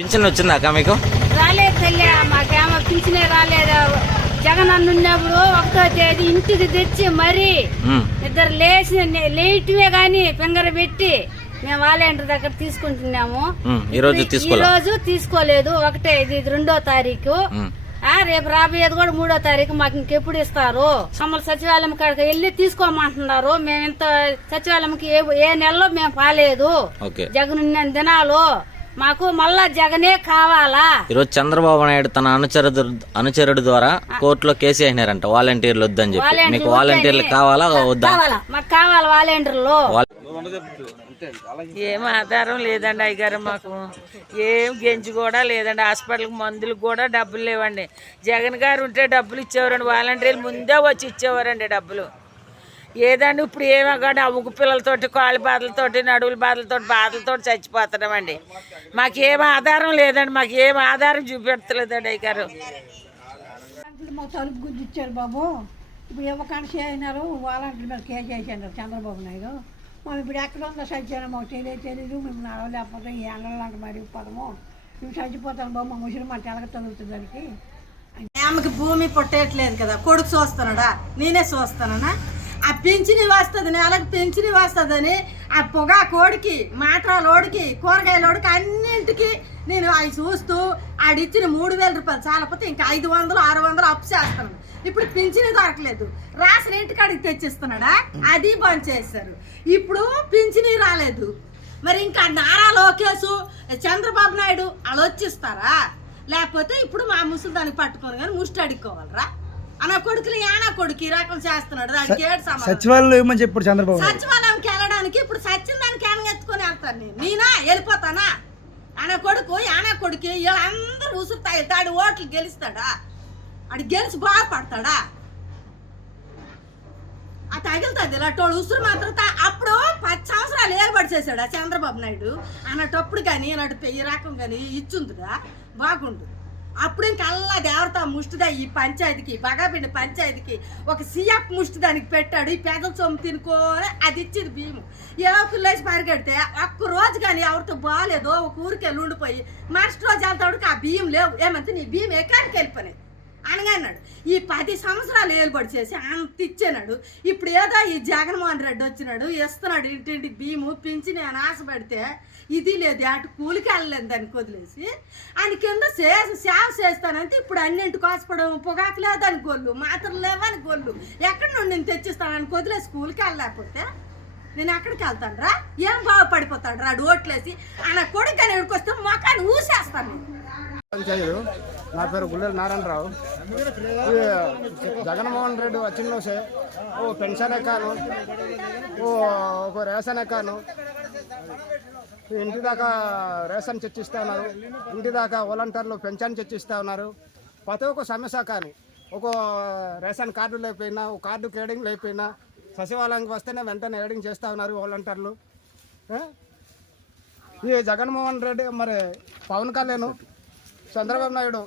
Pension వచ్చిందాక మీకు? రాలేదు తల్లి, మాకేమో పింఛనే రాలేదు. జగన్ అన్న ఉన్నప్పుడు 1వ తేదీ ఇంటికి తెచ్చి మరీ ఇద్దరు లేయటమే గాని ఫింగర్ పెట్టి మేము వాలంటీర్ దగ్గర తీసుకుంటున్నాము. ఈ రోజు తీసుకోలేదు. ఇది 2వ తారీఖు. రేపు రాబోయేది కూడా 3వ తారీఖు. మాకు ఇంకెప్పుడు ఇస్తారు? మమ్మల్ని సచివాలయం కాడికి వెళ్ళి తీసుకోమంటున్నారు. మేము ఇంత సచివాలయంకి ఏ నెలలో మేము పాలేదు. జగన్ ఉన్న దినాలు మాకు మళ్ళా జగనే కావాలా. ఈరోజు చంద్రబాబు నాయుడు తన అనుచరుడు ద్వారా కోర్టులో కేసు అయినారంట వాలంటీర్లు వద్దని చెప్పి. మీకు వాలంటీర్లు కావాలా వద్దా? మాకు కావాలి వాలంటీర్లు. ఏం ఆధారం లేదండి అయ్యగారు, మాకు ఏం గెంజి కూడా లేదండి. హాస్పిటల్కి మందులకు కూడా డబ్బులు లేవండి. జగన్ గారు ఉంటే డబ్బులు ఇచ్చేవారండి, వాలంటీర్లు ముందే వచ్చి ఇచ్చేవారండి డబ్బులు. ఏదండి ఇప్పుడు ఏమో కానీ ఆ ముగ్గు పిల్లలతోటి కాళ్ళ బాధలతోటి నడువుల బాధలతోటి చచ్చిపోతున్నామండి. మాకేం ఆధారం లేదండి, మాకు ఏం ఆధారం చూపెడతలేదండి అయ్యగారు. మా తలుపు గురించి ఇచ్చారు బాబు. ఇప్పుడు ఇవ్వకుండా చేయనారు, వాలంటీర్ మీద కేసు చేసినారు చంద్రబాబు నాయుడు. మనం ఇప్పుడు ఎక్కడ ఉందో సత్యానం మాకు తెలీదు. మేము నడవలేకపోతే ఈ ఎండలాంటి మరి పదము మేము చచ్చిపోతాను బాబు. మా ముసలి మా తెలగ తగులుతుంది దానికి. ఆమెకి భూమి పుట్టేయట్లేదు కదా, కొడుకు చూస్తున్నాడా, నేనే చూస్తానా? ఆ పింఛని వస్తుంది, నెలకు పింఛని వస్తుందని ఆ పొగాకోడికి, మాట్రాలోడికి, కూరగాయలోడికి అన్నింటికి నేను అవి చూస్తూ ఆడిచ్చిన 3,000 రూపాయలు చాలకపోతే ఇంకా 500, 600 అప్పు చేస్తాను. ఇప్పుడు పింఛని దొరకలేదు, రాసిన ఇంటికాడికి తెచ్చిస్తున్నాడా, అది బంద్ చేశారు. ఇప్పుడు పింఛని రాలేదు. మరి ఇంకా నారా లోకేష్, చంద్రబాబు నాయుడు వాళ్ళు వచ్చిస్తారా? లేకపోతే ఇప్పుడు మా ముసలి దాన్ని పట్టుకొని కానీ ముష్టి అడుక్కోవాలరా? అన్న కొడుకులు యానా కొడుకు ఈ రకం చేస్తున్నాడు. దానికి సచివాలయంకి వెళ్ళడానికి ఇప్పుడు సచిన్ దానికి ఏమైనా ఎత్తుకొని వెళ్తాను నేనా వెళ్ళిపోతానా? అన్న కొడుకు యానా కొడుకు వీళ్ళందరూ ఉసురుతాయి. తాడు ఓట్లు గెలుస్తాడా? అది గెలిచి బాగుపడతాడా? అది తగులుతుంది ఇలాంటి ఉసురు మాత్రం. అప్పుడు 10 సంవత్సరాలు ఏర్పాటు చేశాడు ఆ చంద్రబాబు నాయుడు అన్నటప్పుడు కానీ అన్నట్టు ఈ రకం కానీ ఇచ్చుందిరా బాగుండు. అప్పుడు ఇంకల్లా దేవత ముష్టిదా ఈ పంచాయతీకి, బగాపిండి పంచాయతీకి ఒక సీఎఫ్ ముష్టి దానికి పెట్టాడు. ఈ పేదల సొమ్ము తినుకోని అది ఇచ్చింది భీము. ఏవకులు లేచి పరిగెడితే ఒక్క రోజు కానీ ఎవరితో బాగాలేదో ఒక ఊరికి వెళ్ళి ఉండిపోయి మరుసటి రోజు వెళ్తాడు ఆ బియ్యం లేవు. ఏమంటే నీ బియ్యం ఎక్కడికి వెళ్ళిపోయినాయి అనగన్నాడు. ఈ 10 సంవత్సరాలు ఏలుబడి చేసి అంత ఇచ్చాడు. ఇప్పుడు ఏదో ఈ జగన్మోహన్ రెడ్డి వచ్చినాడు, ఇస్తున్నాడు ఇంటింటికి బియ్యము పింఛని అని ఆశపడితే ఇది లేదు, అటు కూలికి వెళ్ళలేదు దానికి వదిలేసి ఆయన కింద సేవ చేస్తానంటే ఇప్పుడు అన్నింటికి ఆశపడము. పొగాకు లేదని గొల్లు, మాత్రలు లేవని గొల్లు, ఎక్కడి నుండి నేను తెచ్చిస్తానని వదిలేసి కూలికి వెళ్ళలేకపోతే నేను ఎక్కడికి వెళ్తాను రా? ఏం బాగుపడిపోతాడు రా ఓట్లేసి ఆయన కొడుకు అని ఎక్కడికొస్తే మొఖాన్ని ఊసేస్తాను. నా పేరు గుల్లెల నారాయణరావు. జగన్మోహన్ రెడ్డి వచ్చిన ఓ పెన్షన్ ఎక్కాను, ఒక రేషన్ ఎక్కాను, ఇంటి దాకా రేషన్ చర్చిస్తూ ఉన్నారు, ఇంటి దాకా వాలంటీర్లు పెన్షన్ చర్చిస్తూ ఉన్నారు. ప్రతి ఒక్క సమస్య కానీ ఒక రేషన్ కార్డు లేకపోయినా, ఒక కార్డు కేడింగ్ లేకపోయినా సచివాలయానికి వస్తేనే వెంటనే ఏడింగ్ చేస్తూ ఉన్నారు వాలంటీర్లు. ఈ జగన్మోహన్ రెడ్డి మరి పవన్ కళ్యాణ్, చంద్రబాబు నాయుడు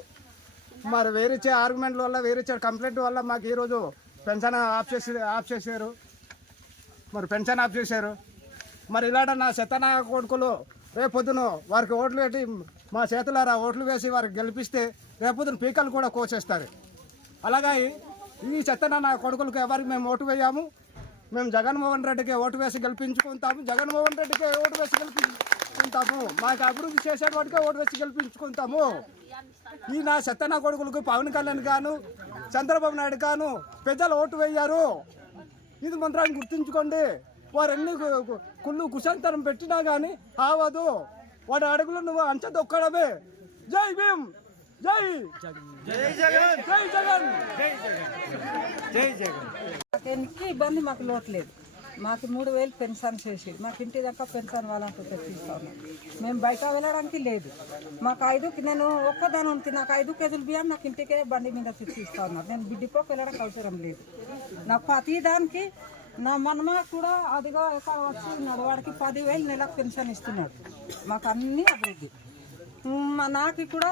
మరి వేరిచ్చే ఆర్గ్యుమెంట్ల వల్ల, వేరిచ్చే కంప్లైంట్ వల్ల మాకు ఈరోజు పెన్షన్ ఆఫ్ చేశారు. మరి పెన్షన్ ఆఫ్ చేశారు. మరి ఇలాంటి నా శతనా కొడుకులు రేపొద్దున వారికి ఓట్లు పెట్టి మా చేతులారా ఓట్లు వేసి వారికి గెలిపిస్తే రేపొద్దున పీకలు కూడా కోసేస్తారు. అలాగే ఈ చెత్తన నా కొడుకులకు ఎవరికి మేము ఓటు వేయాము, మేము జగన్మోహన్ రెడ్డికి ఓటు వేసి గెలిపించుకుంటాము, జగన్మోహన్ రెడ్డికి ఓటు వేసి గెలిపించుకుంటాము, మాకు అభివృద్ధి చేసేవాడికే ఓటు వేసి గెలిపించుకుంటాము. ఈ నా చెత్తన కొడుకులకు పవన్ కళ్యాణ్ గాను, చంద్రబాబు నాయుడు గాను ప్రజలు ఓటు వేయారు. ఇది మంత్రాన్ని గుర్తుంచుకోండి. వారు ఎన్ని కుళ్ళు కుశాంతరం పెట్టినా కానీ ఆవదు. వాడి అడుగులు నువ్వు అంచెదొక్కడమే. జై భీమ్, జై జగన్, జై జగన్, జై జగన్, జై జగన్. ఇబ్బంది మాకు లోట్లేదు. మాకు 3,000 పెన్షన్ చేసి మాకు ఇంటి దాకా పెన్షన్ వాళ్ళంతా తెప్పిస్తాము. మేము బయట వెళ్ళడానికి లేదు. మాకు నేను ఒక్కదాని ఉంది, నాకు 5 కేజీలు బియ్యం నాకు ఇంటికే బండి మీద తెప్పిస్తా ఉన్నారు. నేను బిడ్డిపోకి వెళ్ళడానికి అవసరం లేదు. నాకు ప్రతి దానికి నా మనమ కూడా అదిగా వచ్చి ఉన్నాడు, వాడికి 10,000 నెలకు పెన్షన్ ఇస్తున్నాడు. మాకు అన్నీ అభివృద్ధి. నాకు కూడా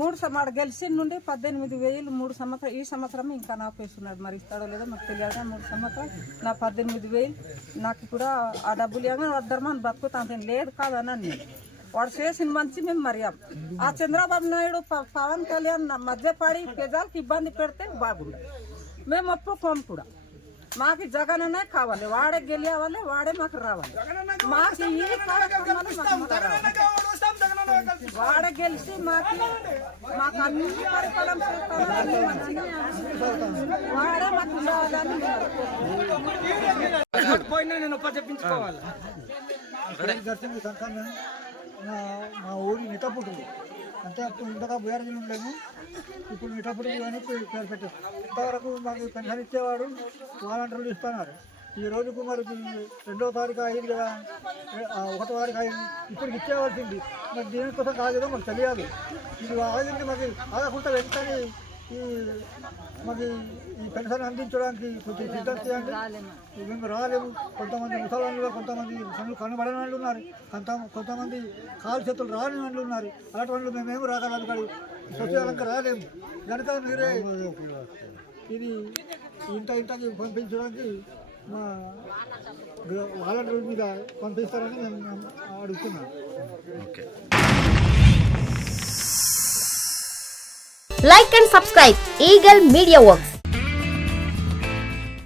3 గెలిచిన నుండి 18,000 3 సంవత్సరం. ఈ సంవత్సరం ఇంకా నాపేస్తున్నాడు, మరి ఇస్తాడో లేదో మాకు తెలియదు. 3 సంవత్సరం నా 18,000 నాకు కూడా ఆ డబ్బులు ఏమో ధర్మాన్ని బతుకుతాను లేదు కాదన్నాను నేను. వాడు చేసిన మంచి మేము మర్యాం. ఆ చంద్రబాబు నాయుడు పవన్ కళ్యాణ్ మధ్య పడి ప్రజలకు ఇబ్బంది పెడితే బాగుండదు. మేము ఒప్పుకోము కూడా. మాకు జగన్ అనే కావాలి, వాడే గెలియావాలి, వాడే మాకు రావాలి. మాకు ఈ కార్యక్రమాలు వాడే గెలిచి మాకు అన్ని పరిపాలన చేస్తానని మంచిగా వాడే మాకు ఉండాలని మా ఊరి మిఠాపుట్టు అంటే అప్పుడు ఇంతగా బీఆర్జీలు ఉండలేము, ఇప్పుడు మిఠాపుట్టు కానీ పేరు పెట్టారు. ఇంతవరకు మాకు పెన్షన్ ఇచ్చేవాడు వాలంటీర్లు ఇస్తున్నారు. ఈ రోజుకు మరి 2వ తారీఖు అయింది కదా, 1వ తారీఖు అయింది, ఇప్పటికి ఇచ్చేవాల్సింది. మరి దీనికోసం కాలేదో మాకు తెలియదు. ఇది ఆగింది మాకు ఆగకుండా వెంటనే మాకు ఈ పెన్షన్ అందించడానికి కొంచెం సిద్ధం చేయండి. మేము రాలేము. కొంతమంది ముసలాళ్ళు, కొంతమంది కనబడని వాళ్ళు ఉన్నారు, కొంతమంది కాలు చేతులు రాని వాళ్ళు ఉన్నారు. అలాంటి వాళ్ళు మేమేమి రాగలం కానీ సచివాలయంగా రాలేము. కనుక మీరే ఇది ఇంతకి పంపించడానికి మా వాలంటీర్ మీద పంపిస్తారని మేము అడుగుతున్నాం. Like and subscribe Eagle Media Works.